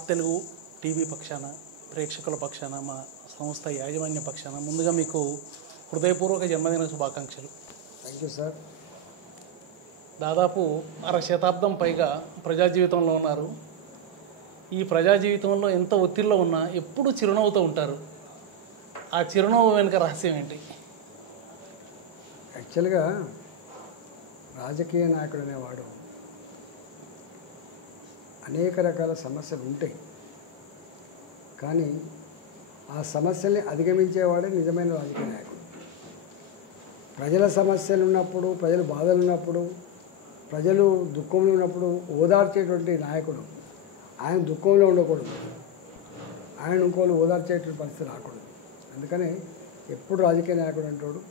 Top Telugu TV పక్షాన ప్రేక్షకుల పక్షాన మా సంస్థ యాజమాన్య పక్షాన ముందుగా మీకు హృదయపూర్వక జన్మదిన శుభాకాంక్షలు. Thank you sir. దాదాపు శతాబ్దం పైగా ప్రజా జీవితంలో ఉన్నారు. ఈ ప్రజా జీవితంలో ఎంత ఒత్తిడిలో ఉన్నా ఎప్పుడూ చిరునవ్వుతూ ఉంటారు. ఆ చిరునవ్వు వెనుక రహస్యం ఏంటి? యాక్చువల్గా రాజకీయ నాయకుడు అనేవాడు అనేక రకాల సమస్యలు ఉంటాయి, కానీ ఆ సమస్యల్ని అధిగమించేవాడే నిజమైన రాజకీయ నాయకుడు. ప్రజల సమస్యలు ఉన్నప్పుడు, ప్రజలు బాధలు ఉన్నప్పుడు, ప్రజలు దుఃఖంలో ఉన్నప్పుడు ఓదార్చేటువంటి నాయకుడు ఆయన దుఃఖంలో ఉండకూడదు, ఆయన ఇంకోళ్ళు ఓదార్చేటువంటి పరిస్థితి రాకూడదు. అందుకనే ఎప్పుడు రాజకీయ నాయకుడు అంటాడు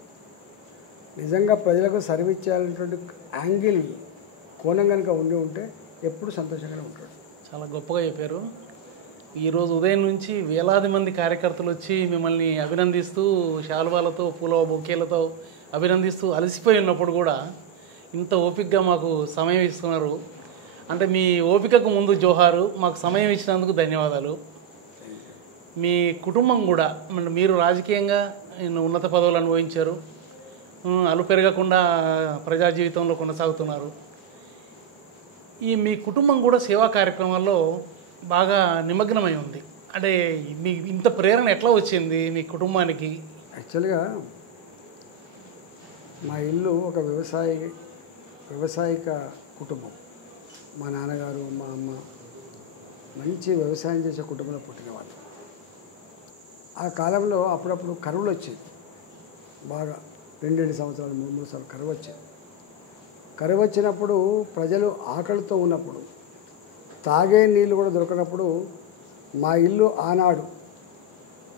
నిజంగా ప్రజలకు సర్వీస్ చేయాలనేటువంటి యాంగిల్ కోణం కనుక ఉంటే ఎప్పుడు సంతోషంగానే ఉంటాడు. చాలా గొప్పగా చెప్పారు. ఈరోజు ఉదయం నుంచి వేలాది మంది కార్యకర్తలు వచ్చి మిమ్మల్ని అభినందిస్తూ శాలువాలతో పూల బొకేలతో అభినందిస్తూ అలసిపోయి ఉన్నప్పుడు కూడా ఇంత ఓపికగా మాకు సమయం ఇస్తున్నారు. అంటే మీ ఓపికకు ముందు జోహారు, మాకు సమయం ఇచ్చినందుకు ధన్యవాదాలు. మీ కుటుంబం కూడా మీరు రాజకీయంగా ఉన్నత పదవులు అనుభవించారు, అలు పెరగకుండా ప్రజా జీవితంలో కొనసాగుతున్నారు. ఈ మీ కుటుంబం కూడా సేవా కార్యక్రమాల్లో బాగా నిమగ్నమై ఉంది. అంటే మీ ఇంత ప్రేరణ ఎట్లా వచ్చింది మీ కుటుంబానికి? యాక్చువల్గా మా ఇల్లు ఒక వ్యవసాయిక కుటుంబం. మా నాన్నగారు మా అమ్మ మంచి వ్యవసాయం చేసే కుటుంబంలో పుట్టినవాళ్ళు. ఆ కాలంలో అప్పుడప్పుడు కరువులు వచ్చేది, బాగా 2 సంవత్సరాలు 3 సార్లు కరువు వచ్చేది. కరువు వచ్చినప్పుడు ప్రజలు ఆకలితో ఉన్నప్పుడు, తాగే నీళ్ళు కూడా దొరకనప్పుడు మా ఇల్లు ఆనాడు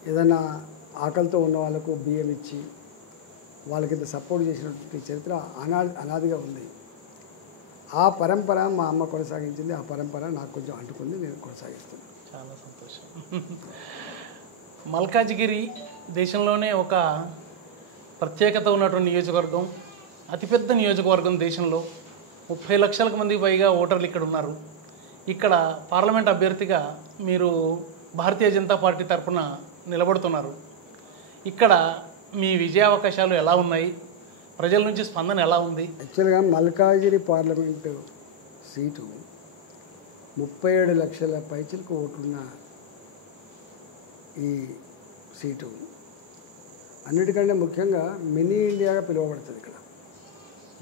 ఏదైనా ఆకలితో ఉన్న వాళ్ళకు బియ్యం ఇచ్చి వాళ్ళకి ఇంత సపోర్ట్ చేసినటువంటి చరిత్ర అనాదిగా ఉంది. ఆ పరంపర మా అమ్మ కొనసాగించింది. ఆ పరంపర నాకు కొంచెం అంటుకుంది, నేను కొనసాగిస్తున్నాను. చాలా సంతోషం. మల్కాజిగిరి దేశంలోనే ఒక ప్రత్యేకత ఉన్నటువంటి నియోజకవర్గం, అతిపెద్ద నియోజకవర్గం దేశంలో. 30 లక్షలకు మంది పైగా ఓటర్లు ఇక్కడ ఉన్నారు. ఇక్కడ పార్లమెంట్ అభ్యర్థిగా మీరు భారతీయ జనతా పార్టీ తరఫున నిలబడుతున్నారు. ఇక్కడ మీ విజయావకాశాలు ఎలా ఉన్నాయి? ప్రజల నుంచి స్పందన ఎలా ఉంది? యాక్చువల్గా మల్కాజిగిరి పార్లమెంటు సీటు 37 లక్షల పైచిలకు ఓట్లున్న ఈ సీటు అన్నిటికంటే ముఖ్యంగా మినీ ఇండియాగా పిలువబడుతుంది. ఇక్కడ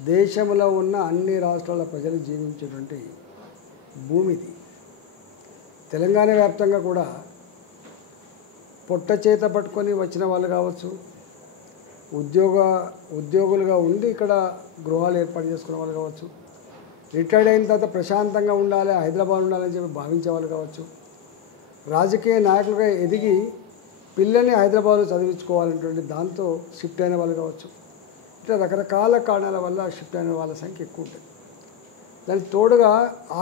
దేశంలో ఉన్న అన్ని రాష్ట్రాల ప్రజలు జీవించేటువంటి భూమిది. తెలంగాణ వ్యాప్తంగా కూడా పొట్ట చేత పట్టుకొని వచ్చిన వాళ్ళు కావచ్చు, ఉద్యోగులుగా ఉండి ఇక్కడ గృహాలు ఏర్పాటు చేసుకునే వాళ్ళు కావచ్చు, రిటైర్డ్ అయిన తర్వాత ప్రశాంతంగా ఉండాలి, హైదరాబాద్ ఉండాలని చెప్పి భావించే వాళ్ళు కావచ్చు, రాజకీయ నాయకులుగా ఎదిగి పిల్లల్ని హైదరాబాద్లో చదివించుకోవాలనేటువంటి దాంతో షిఫ్ట్ అయిన వాళ్ళు కావచ్చు. ఇట్లా రకరకాల కారణాల వల్ల షిఫ్ట్ అయిన వాళ్ళ సంఖ్య ఎక్కువ ఉంటుంది. దానికి తోడుగా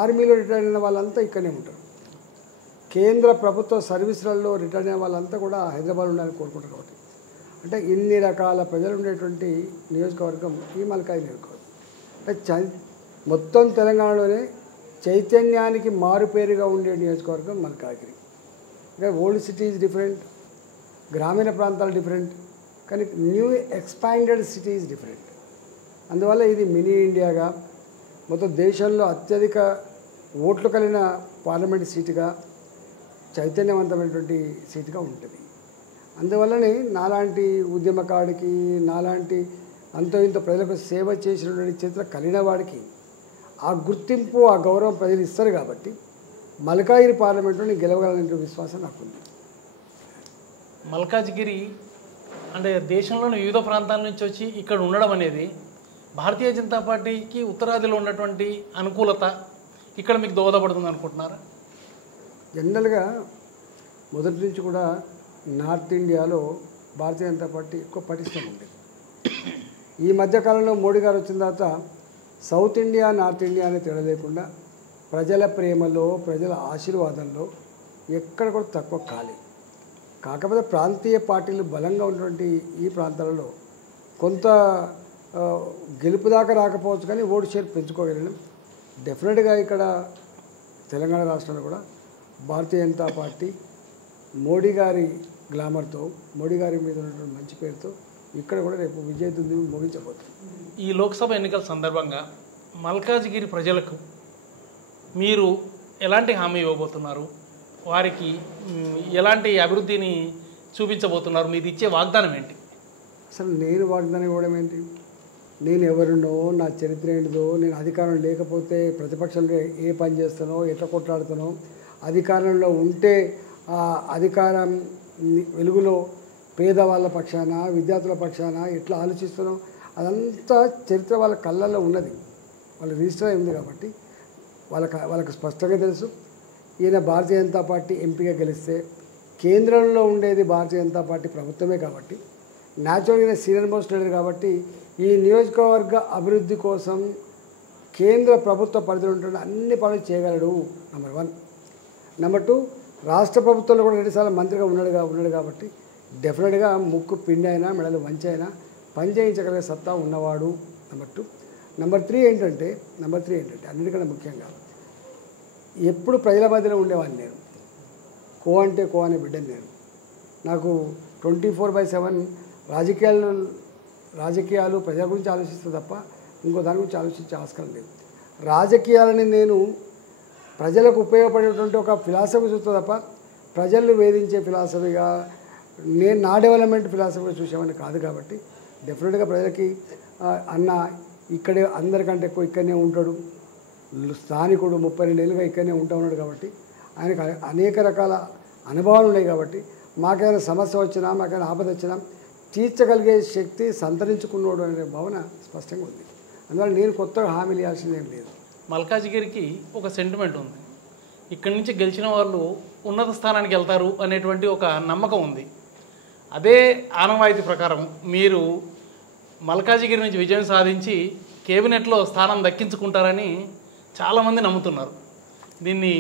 ఆర్మీలో రిటైర్ అయిన వాళ్ళంతా ఇక్కడనే ఉంటారు. కేంద్ర ప్రభుత్వ సర్వీసులలో రిటైర్ అయిన వాళ్ళంతా కూడా హైదరాబాద్ ఉండాలని కోరుకుంటారు. కాబట్టి అంటే ఇన్ని రకాల ప్రజలు ఉండేటువంటి నియోజకవర్గం ఈ మల్కాయి నియోజకవర్గం. అంటే మొత్తం తెలంగాణలోనే చైతన్యానికి మారుపేరుగా ఉండే నియోజకవర్గం మల్కాగిరి. ఇంకా ఓల్డ్ సిటీస్ డిఫరెంట్, గ్రామీణ ప్రాంతాలు డిఫరెంట్, కానీ న్యూ ఎక్స్పాండెడ్ సిటీస్ డిఫరెంట్. అందువల్ల ఇది మినీ ఇండియాగా మొత్తం దేశంలో అత్యధిక ఓట్లు కలిగిన పార్లమెంట్ సీటుగా, చైతన్యవంతమైనటువంటి సీటుగా ఉంటుంది. అందువల్లనే నాలాంటి ఉద్యమకాడికి, నాలాంటి అంతో ఇంత ప్రజలకు సేవ చేసినటువంటి చరిత్ర కలిగిన వాడికి ఆ గుర్తింపు, ఆ గౌరవం ప్రజలు ఇస్తారు. కాబట్టి మల్కాజిగిరి పార్లమెంట్లో నేను గెలవగలనే విశ్వాసం నాకుంది. మల్కాజిగిరి అంటే దేశంలోని వివిధ ప్రాంతాల నుంచి వచ్చి ఇక్కడ ఉండడం అనేది భారతీయ జనతా పార్టీకి ఉత్తరాదిలో ఉన్నటువంటి అనుకూలత ఇక్కడ మీకు దోహదపడుతుంది అనుకుంటున్నారా? జనరల్గా మొదటి నుంచి కూడా నార్త్ ఇండియాలో భారతీయ జనతా పార్టీ ఎక్కువ పటిష్టంగా ఉండేది. ఈ మధ్యకాలంలో మోడీ గారు వచ్చిన తర్వాత సౌత్ ఇండియా, నార్త్ ఇండియా అనే తేడా లేకుండా ప్రజల ప్రేమలో, ప్రజల ఆశీర్వాదంలో ఎక్కడ కూడా తక్కువ కాలేదు. కాకపోతే ప్రాంతీయ పార్టీలు బలంగా ఉన్నటువంటి ఈ ప్రాంతాలలో కొంత గెలుపు దాకా రాకపోవచ్చు, కానీ ఓటు షేర్ పెంచుకోగలిగినాం. డెఫినెట్గా ఇక్కడ తెలంగాణ రాష్ట్రంలో కూడా భారతీయ జనతా పార్టీ మోడీ గారి గ్లామర్తో, మోడీ గారి మీద ఉన్నటువంటి మంచి పేరుతో ఇక్కడ కూడా రేపు విజయదుందుని ముగించబోతుంది. ఈ లోక్సభ ఎన్నికల సందర్భంగా మల్కాజిగిరి ప్రజలకు మీరు ఎలాంటి హామీ ఇవ్వబోతున్నారు? వారికి ఎలాంటి అభివృద్ధిని చూపించబోతున్నారు? మీది ఇచ్చే వాగ్దానం ఏంటి? అసలు నేను వాగ్దానం ఇవ్వడం ఏంటి? నేను ఎవరునో, నా చరిత్ర ఏంటిదో, నేను అధికారం లేకపోతే ప్రతిపక్షంలో ఏ పని చేస్తానో, ఎట్లా కొట్లాడుతానో, అధికారంలో ఉంటే ఆ అధికారం వెలుగులో పేదవాళ్ళ పక్షాన, విద్యార్థుల పక్షాన ఎట్లా ఆలోచిస్తానో అదంతా చరిత్ర వాళ్ళ కళ్ళల్లో ఉన్నది, వాళ్ళ రిజిస్టర్ అయి ఉంది. కాబట్టి వాళ్ళకి స్పష్టంగా తెలుసు. ఈయన భారతీయ జనతా పార్టీ ఎంపీగా గెలిస్తే కేంద్రంలో ఉండేది భారతీయ జనతా పార్టీ ప్రభుత్వమే కాబట్టి, న్యాచురల్గా సీనియర్ మోస్ట్ లీడర్ కాబట్టి ఈ నియోజకవర్గ అభివృద్ధి కోసం కేంద్ర ప్రభుత్వ పరిధిలో ఉంటున్న అన్ని పనులు చేయగలడు. నెంబర్ 1. నెంబర్ 2, రాష్ట్ర ప్రభుత్వంలో కూడా 2 సార్లు మంత్రిగా ఉన్నాడు కాబట్టి డెఫినెట్గా ముక్కు పిండి అయినా మెడలు వంచి అయినా పని చేయించగలిగే సత్తా ఉన్నవాడు. నెంబర్ 2. నెంబర్ 3 ఏంటంటే అన్నిటికన్నా ముఖ్యంగా ఎప్పుడు ప్రజల మధ్యలో ఉండేవాడిని నేను. కో అంటే కో అనే బిడ్డని నేను. నాకు 24/7 రాజకీయాలు ప్రజల గురించి ఆలోచిస్తే తప్ప ఇంకో దాని గురించి ఆలోచించే ఆస్కారం లేదు. రాజకీయాలని నేను ప్రజలకు ఉపయోగపడేటువంటి ఒక ఫిలాసఫీ చూస్తే తప్ప ప్రజలను వేధించే ఫిలాసఫీగా, నేను నా డెవలప్మెంట్ ఫిలాసఫీగా చూసేవాడిని కాదు. కాబట్టి డెఫినెట్గా ప్రజలకి అన్న ఇక్కడే అందరికంటే ఎక్కువ ఇక్కడనే ఉంటాడు, స్థానికుడు 32 ఏళ్ళుగా ఇక్కడనే ఉన్నాడు కాబట్టి ఆయనకు అనేక రకాల అనుభవాలు ఉన్నాయి. కాబట్టి మాకేమైనా సమస్య వచ్చినా, మాకైనా ఆపద వచ్చినా తీర్చగలిగే శక్తి సంతరించుకున్నాడు అనే భావన స్పష్టంగా ఉంది. అందువల్ల నేను కొత్తగా హామీలు ఇవ్వాల్సింది ఏం లేదు. మల్కాజిగిరికి ఒక సెంటిమెంట్ ఉంది. ఇక్కడి నుంచి గెలిచిన వాళ్ళు ఉన్నత స్థానానికి వెళ్తారు అనేటువంటి ఒక నమ్మకం ఉంది. అదే ఆనవాయితీ ప్రకారం మీరు మల్కాజిగిరి నుంచి విజయం సాధించి కేబినెట్లో స్థానం దక్కించుకుంటారని చాలామంది నమ్ముతున్నారు. దీన్ని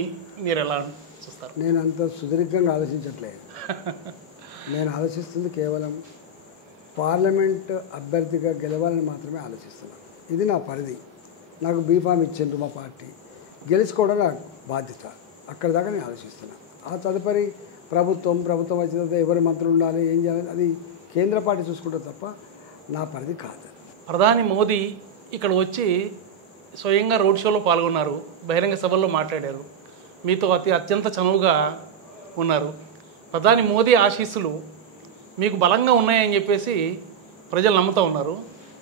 మీరు ఎలా చూస్తారు? నేను అంత సుదీర్ఘంగా ఆలోచించట్లేదు. నేను ఆలోచిస్తుంది కేవలం పార్లమెంట్ అభ్యర్థిగా గెలవాలని మాత్రమే ఆలోచిస్తున్నాను. ఇది నా పరిధి. నాకు బీఫామ్ ఇచ్చిండ్రు మా పార్టీ, గెలుచుకోవడం నా బాధ్యత. అక్కడ దాకా నేను ఆలోచిస్తున్నాను. ఆ తదుపరి ప్రభుత్వం వచ్చిన తర్వాత ఎవరు మంత్రులు ఉండాలి, ఏం చేయాలి, అది కేంద్ర పార్టీ చూసుకుంటే తప్ప నా పరిధి కాదు. ప్రధాని మోదీ ఇక్కడ వచ్చి స్వయంగా రోడ్ షోలో పాల్గొన్నారు, బహిరంగ సభల్లో మాట్లాడారు, మీతో అత్యంత చనువుగా ఉన్నారు. ప్రధాని మోదీ ఆశీస్సులు మీకు బలంగా ఉన్నాయని చెప్పేసి ప్రజలు నమ్ముతూ ఉన్నారు.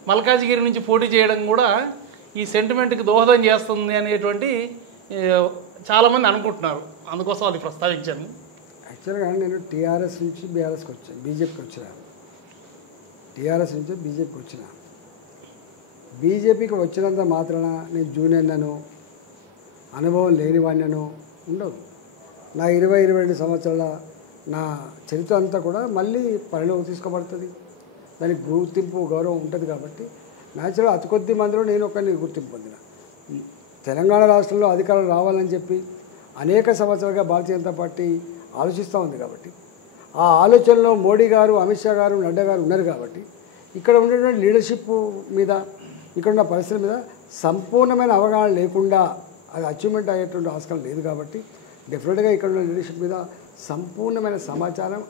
మల్కాజిగిరి నుంచి పోటీ చేయడం కూడా ఈ సెంటిమెంట్కి దోహదం చేస్తుంది అనేటువంటి చాలామంది అనుకుంటున్నారు. అందుకోసం అది ప్రస్తావించాను. యాక్చువల్గా నేను టీఆర్ఎస్ నుంచి బీఆర్ఎస్కి వచ్చాను, బీజేపీకి వచ్చిన. టీఆర్ఎస్ నుంచి బీజేపీకి వచ్చిన. బీజేపీకి వచ్చినంత మాత్రాన నేను జూనియర్నను, అనుభవం లేనివాడినను ఉండదు. నా 22 సంవత్సరాల నా చరిత్ర అంతా కూడా మళ్ళీ పరిలోకి తీసుకోబడుతుంది. దానికి గుర్తింపు, గౌరవం ఉంటుంది. కాబట్టి న్యాచురల్ అతి కొద్ది మందిలో నేను ఒకరిని గుర్తింపు పొందిన. తెలంగాణ రాష్ట్రంలో అధికారులు రావాలని చెప్పి అనేక సంవత్సరాలుగా భారతీయ జనతా పార్టీ ఆలోచిస్తూ ఉంది. కాబట్టి ఆ ఆలోచనలో మోడీ గారు, అమిత్ షా గారు, నడ్డా గారు ఉన్నారు. కాబట్టి ఇక్కడ ఉండేటువంటి లీడర్షిప్ మీద, ఇక్కడ ఉన్న పరిస్థితుల మీద సంపూర్ణమైన అవగాహన లేకుండా అది అచీవ్మెంట్ అయ్యేటువంటి ఆస్కారం లేదు. కాబట్టి డెఫినెట్గా ఇక్కడ ఉన్న లీడర్షిప్ మీద సంపూర్ణమైన సమాచారం,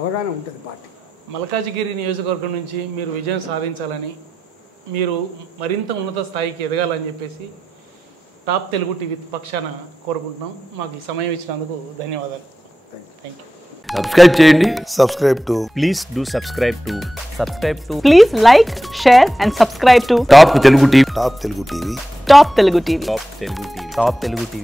అవగాహన ఉంటుంది పార్టీ. మల్కాజిగిరి నియోజకవర్గం నుంచి మీరు విజయం సాధించాలని, మీరు మరింత ఉన్నత స్థాయికి ఎదగాలని చెప్పేసి టాప్ తెలుగు టీవీ పక్షాన కోరుకుంటున్నాం. మాకు ఈ సమయం ఇచ్చినందుకు ధన్యవాదాలు. Thank you. సబ్స్క్రైబ్ చేయండి. Please do subscribe to. Please like, share and subscribe to top Telugu TV. Top Telugu TV. Top Telugu TV.